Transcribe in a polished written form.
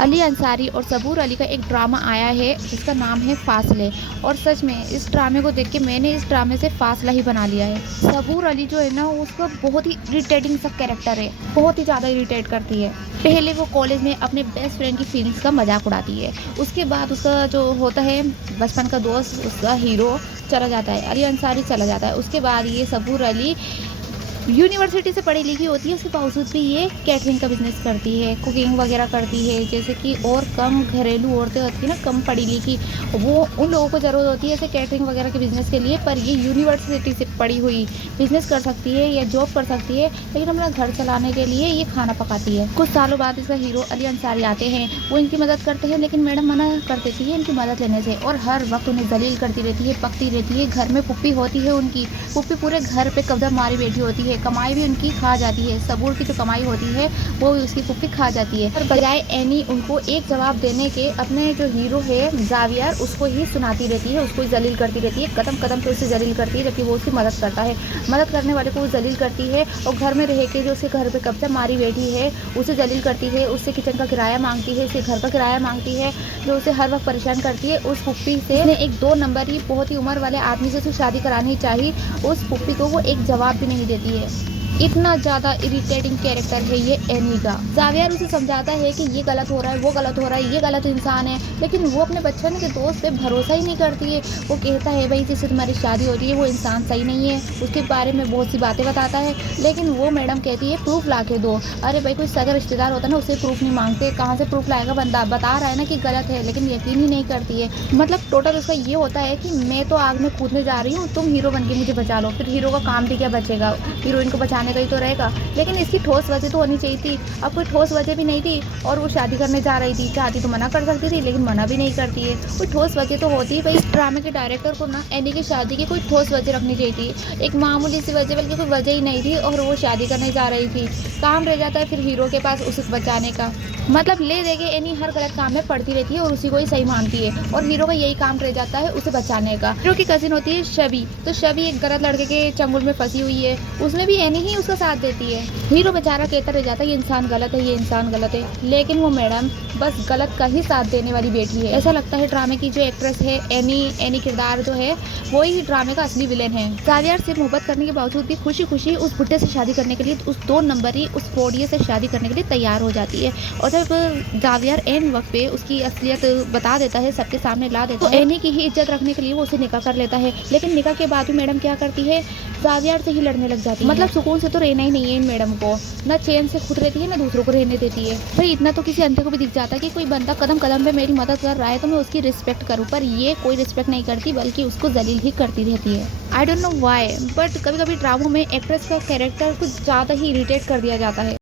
अली अंसारी और सबूर अली का एक ड्रामा आया है जिसका नाम है फासले। और सच में इस ड्रामे को देख के मैंने इस ड्रामे से फासला ही बना लिया है। सबूर अली जो है ना, उसका बहुत ही इरिटेटिंग सा कैरेक्टर है, बहुत ही ज़्यादा इरिटेट करती है। पहले वो कॉलेज में अपने बेस्ट फ्रेंड की फीलिंग्स का मजाक उड़ाती है, उसके बाद उसका जो होता है बचपन का दोस्त, उसका हीरो चला जाता है, अली अंसारी चला जाता है। उसके बाद ये सबूर अली यूनिवर्सिटी से पढ़ी लिखी होती है, उसके बावजूद भी ये कैटरिंग का बिजनेस करती है, कुकिंग वगैरह करती है। जैसे कि और कम घरेलू औरतें होती है ना, कम पढ़ी लिखी, वो उन लोगों को ज़रूरत होती है ऐसे कैटरिंग वगैरह के बिज़नेस के लिए, पर ये यूनिवर्सिटी से पढ़ी हुई बिज़नेस कर सकती है या जॉब कर सकती है, लेकिन अपना घर चलाने के लिए ये खाना पकाती है। कुछ सालों बाद इसका हीरो अली अंसारी आते हैं, वो इनकी मदद करते हैं, लेकिन मैडम मना कर देती है इनकी मदद लेने से, और हर वक्त उन्हें जलील करती रहती है, पकती रहती है। घर में पुप्पी होती है, उनकी पुप्पी पूरे घर पे कब्जा मारी बैठी होती है, कमाई भी उनकी खा जाती है। सबूर की जो कमाई होती है वो भी उसकी पुप्पी खा जाती है। और बजाय एनी उनको एक जवाब देने के, अपने जो हीरो है जावियर, उसको ही सुनाती रहती है, उसको ही जलील करती रहती है, कदम कदम पे उसे जलील करती है, जबकि वो उसकी मदद करता है। मदद करने वाले को वो जलील करती है, और घर में रह के जो उसके घर पे कब्जा मारी बैठी है उसे जलील करती है, उससे किचन का किराया मांगती है, उसके घर का किराया मांगती है, जो उसे हर वक्त परेशान करती है। उस पुप्पी से एक 2 नंबर ही बहुत ही उम्र वाले आदमी से उसे शादी करानी चाहिए, उस पुप्पी को वो एक जवाब भी नहीं देती है। इतना ज़्यादा इरिटेटिंग कैरेक्टर है ये एनी का। जावियर उसे समझाता है कि ये गलत हो रहा है, वो गलत हो रहा है, ये गलत इंसान है, लेकिन वो अपने बचपन के दोस्त पे भरोसा ही नहीं करती है। वो कहता है भाई जिससे तुम्हारी शादी हो रही है वो इंसान सही नहीं है, उसके बारे में बहुत सी बातें बताता है, लेकिन वो मैडम कहती है प्रूफ ला के दो। अरे भाई कोई सगा रिश्तेदार होता है ना, उससे प्रूफ नहीं मांगते, कहाँ से प्रूफ लाएगा बंदा, बता रहा है ना कि गलत है, लेकिन यकीन ही नहीं करती है। मतलब टोटल उसका ये होता है कि मैं तो आग में कूदने जा रही हूँ, तुम हीरो बन के मुझे बचा लो। फिर हीरो का काम भी क्या बचेगा, हीरोइन को बचाने का ही तो रहेगा। लेकिन इसकी ठोस वजह तो होनी चाहिए थी, अब कोई ठोस वजह भी नहीं थी, और वो शादी करने जा रही थी, चाहती तो मना कर सकती थी, लेकिन मना भी नहीं करती है। कोई ठोस वजह तो होती भाई। इस ड्रामे के डायरेक्टर को ना एनी की शादी की कोई ठोस वजह रखनी चाहिए थी, एक मामूली सी वजह, बल्कि कोई वजह ही नहीं थी, और वो शादी करने जा रही थी। काम रह जाता है फिर हीरो के पास उसे बचाने का। मतलब ले दे के एनी हर गलत काम में पड़ती रहती है और उसी को ही सही मानती है, और हीरो का यही काम रह जाता है उसे बचाने का। हीरो की कजिन होती है शबी, तो शबी एक गलत लड़के के चंगुल में फंसी हुई है, उसमें भी एनी ही उसका साथ देती है। हीरो बेचारा कहता रह जाता है ये इंसान गलत है, ये इंसान गलत है, लेकिन वो मैडम बस गलत का ही साथ देने वाली बेटी है। ऐसा लगता है ड्रामे की जो एक्ट्रेस है एनी किरदार जो है वो ही ड्रामे का असली विलेन है। जावियर से मोहब्बत करने के बावजूद भी खुशी खुशी उस बुड्ढे से शादी करने के लिए, उस 2 नंबरी उस फोड़िए से शादी करने के लिए तैयार हो जाती है। और जब जावियर एन वक्त पे उसकी असलियत बता देता है, सबके सामने ला देता है, तो एनी की ही इज्जत रखने के लिए वो उसे निकाह कर लेता है। लेकिन निकाह के बाद भी मैडम क्या करती है, जावियर से ही लड़ने लग जाती है। मतलब सुकून से तो रहना ही नहीं है इन मैडम को, ना चैन से खुद रहती है ना दूसरों को रहने देती है। भाई इतना तो किसी अंधे को भी दिख जाता है कि कोई बंदा कदम कदम पे मेरी मदद कर रहा है तो मैं उसकी रिस्पेक्ट करूँ, पर ये कोई रिस्पेक्ट नहीं करती, बल्कि उसको जलील ही करती रहती है। I don't know why, but कभी कभी ड्रामों में एक्ट्रेस का कैरेक्टर कुछ ज़्यादा ही इरिटेट कर दिया जाता है।